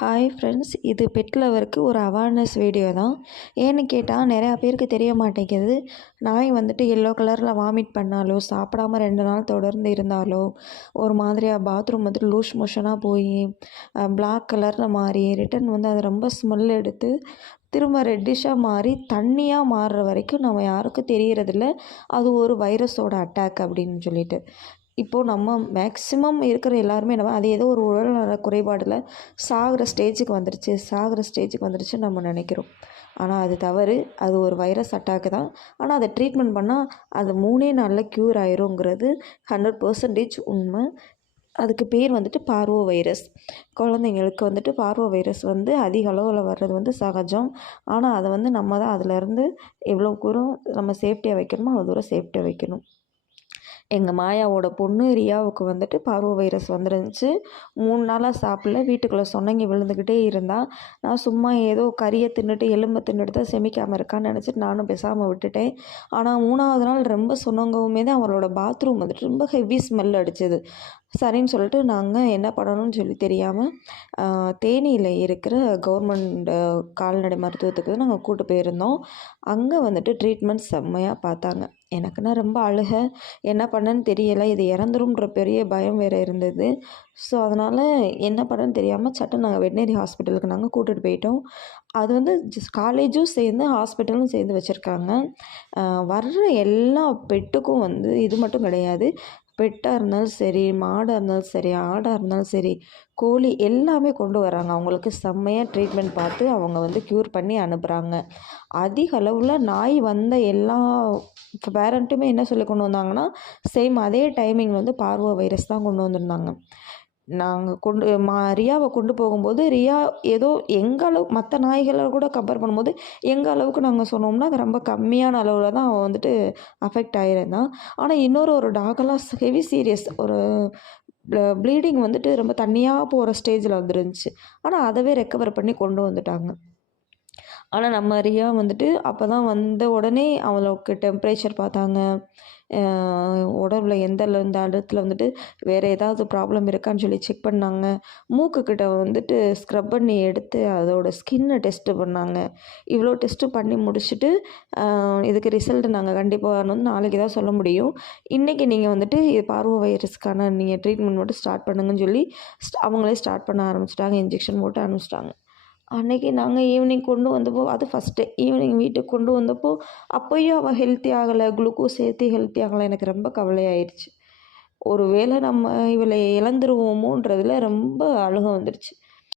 Hi friends, இது bed லவருக்கு ஒரு awareness video தான். ஏன்னு கேட்டால் நிறையா பேருக்கு தெரிய மாட்டேங்குது. நாய் வந்துட்டு எல்லோ கலரில் வாமிட் பண்ணாலோ, சாப்பிடாம 2 நாள் தொடர்ந்து இருந்தாலோ, ஒரு மாதிரியாக பாத்ரூம் வந்துட்டு லூஸ் மோஷனாக போய் பிளாக் கலரில் மாறி ரிட்டன் வந்து அது ரொம்ப ஸ்மெல் எடுத்து திரும்ப ரெட்டிஷாக மாறி தண்ணியாக மாறுற வரைக்கும் நம்ம யாருக்கும் தெரியறதில்ல. அது ஒரு வைரஸோட அட்டாக் அப்படின்னு சொல்லிட்டு. இப்போது நம்ம மேக்ஸிமம் இருக்கிற எல்லாருமே என்ன அது ஏதோ ஒரு உடல்நல குறைபாடில் சாகிற ஸ்டேஜுக்கு வந்துருச்சுன்னு நம்ம நினைக்கிறோம். ஆனால் அது தவறு. அது ஒரு வைரஸ் அட்டாக்கு தான். ஆனால் அதை ட்ரீட்மெண்ட் பண்ணால் அது 3 நாளில் க்யூர் ஆயிருங்கிறது 100% உண்மை. அதுக்கு பேர் வந்துட்டு பார்வோ வைரஸ். குழந்தைங்களுக்கு வந்துட்டு பார்வோ வைரஸ் வந்து அதிக அளவில் வர்றது வந்து சகஜம். ஆனால் அதை வந்து நம்ம தான் அதிலேருந்து எவ்வளோ தூரம் நம்ம சேஃப்டியாக வைக்கணுமோ அவ்வளோ தூரம் சேஃப்டியாக வைக்கணும். எங்கள் மாயாவோட பொண்ணு ரியாவுக்கு வந்துட்டு பார்வோ வைரஸ் வந்துருந்துச்சு. 3 நாளாக சாப்பிடல. வீட்டுக்குள்ளே சொன்னங்கி விழுந்துக்கிட்டே இருந்தா. நான் சும்மா ஏதோ கறியை தின்னுட்டு எலும்பை தின்னுட்டு தான் செமிக்காமல் இருக்கான்னு நினச்சிட்டு நானும் பேசாமல் விட்டுட்டேன். ஆனால் 3ஆவது நாள் ரொம்ப சொன்னங்கவுமே தான் அவளோட பாத்ரூம் வந்துட்டு ரொம்ப ஹெவி ஸ்மெல் அடிச்சது. சரின்னு சொல்லிட்டு நாங்கள் என்ன பண்ணணும்னு சொல்லி தெரியாமல் தேனியில் இருக்கிற கவர்மெண்ட் கால்நடை மருத்துவத்துக்கு தான் நாங்கள் கூட்டு போயிருந்தோம். அங்கே வந்துட்டு ட்ரீட்மெண்ட் செம்மையாக பார்த்தாங்க. எனக்குன்னா ரொம்ப அழுகை. என்ன பண்ணேன்னு தெரியலை. இது இறந்துரும்ன்ற பெரிய பயம் வேறு இருந்தது. ஸோ அதனால் என்ன பண்ணேன்னு தெரியாமல் நாங்கள் வெட்னரி ஹாஸ்பிட்டலுக்கு நாங்கள் கூட்டிகிட்டு போயிட்டோம். அது வந்து காலேஜும் சேர்ந்து ஹாஸ்பிட்டலும் சேர்ந்து வச்சுருக்காங்க. வர்ற எல்லா பெட்டுக்கும் வந்து இது மட்டும் கிடையாது. பெட்டாக இருந்தாலும் சரி, மாடாக இருந்தாலும் சரி, ஆடாக இருந்தாலும் சரி, கோழி எல்லாமே கொண்டு வராங்க. அவங்களுக்கு செம்மையாக ட்ரீட்மெண்ட் பார்த்து அவங்க வந்து க்யூர் பண்ணி அனுப்புகிறாங்க. அதிக அளவில் நாய் வந்த எல்லா பேரண்ட்டுமே என்ன சொல்லி கொண்டு வந்தாங்கன்னா, சேம் அதே டைமிங் வந்து பார்வோ வைரஸ் தான் கொண்டு வந்திருந்தாங்க. நாங்கள் ரியாவை கொண்டு போகும்போது ரியா ஏதோ எங்கள் அளவு மற்ற நாய்களை கூட கம்பேர் பண்ணும்போது எங்கள் அளவுக்கு நாங்கள் சொன்னோம்னா அது ரொம்ப கம்மியான அளவில் தான் அவன் வந்துட்டு அஃபெக்ட் ஆகிருந்தான். ஆனால் ஒரு டாகெல்லாம் ஹெவி சீரியஸ், ஒரு ப்ளீடிங் வந்துட்டு ரொம்ப தண்ணியாக போகிற ஸ்டேஜில் வந்துருந்துச்சு. ஆனால் அதவே ரெக்கவர் பண்ணி கொண்டு வந்துட்டாங்க. ஆனால் நம்ம ரியா வந்துட்டு அப்போ தான் வந்த உடனே அவளுக்கு டெம்ப்ரேச்சர் பார்த்தாங்க. உடம்புல இந்த இடத்துல வந்துட்டு வேறு ஏதாவது ப்ராப்ளம் இருக்கான்னு சொல்லி செக் பண்ணாங்க. மூக்குக்கிட்ட வந்துட்டு ஸ்க்ரப் பண்ணி எடுத்து அதோட ஸ்கின்னை டெஸ்ட்டு பண்ணாங்க. இவ்வளோ டெஸ்ட்டு பண்ணி முடிச்சுட்டு இதுக்கு ரிசல்ட் நாங்கள் கண்டிப்பாக வந்து நாளைக்கு தான் சொல்ல முடியும். இன்றைக்கி நீங்கள் வந்துட்டு பார்வோ வைரஸ்க்கான நீங்கள் ட்ரீட்மெண்ட் மட்டும் ஸ்டார்ட் பண்ணுங்கன்னு சொல்லி அவங்களே ஸ்டார்ட் பண்ண ஆரம்பிச்சிட்டாங்க. இன்ஜெக்ஷன் போட்டு ஆரம்பிச்சிட்டாங்க. அன்றைக்கி நாங்கள் ஈவினிங் கொண்டு வந்தப்போ அது ஃபஸ்ட்டு ஈவினிங் வீட்டுக்கு கொண்டு வந்தப்போ அப்போயும் அவள் ஹெல்த்தி ஆகலை. குளுக்கோஸ் ஏற்றி ஹெல்த்தி ஆகலை. எனக்கு ரொம்ப கவலையாயிடுச்சு. ஒரு வேளை நம்ம இவளை இழந்துருவோமோன்றதில் ரொம்ப அழுகை வந்துடுச்சு.